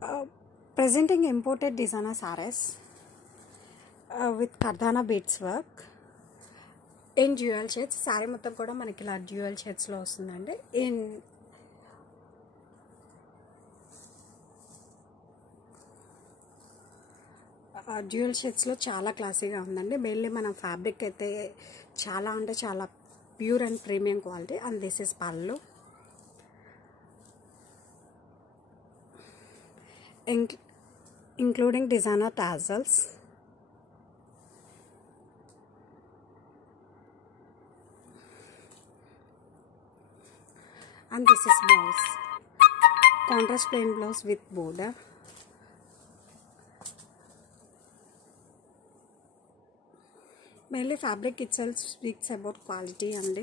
Uh, Presenting imported designer sarees with Kardana beads work in dual shades. Saree మొత్తం కూడా మనకి ఇలా dual shades లో వస్తుందండి. In డ్యూయల్ షేడ్స్లో చాలా క్లాసీగా ఉందండి. మెయిన్లీ మనం ఫ్యాబ్రిక్ అయితే చాలా అంటే చాలా pure and premium quality. And this is పళ్ళు, including designer tassels. And this is blouse, contrast plain blouse with border. Mainly fabric itself speaks about quality and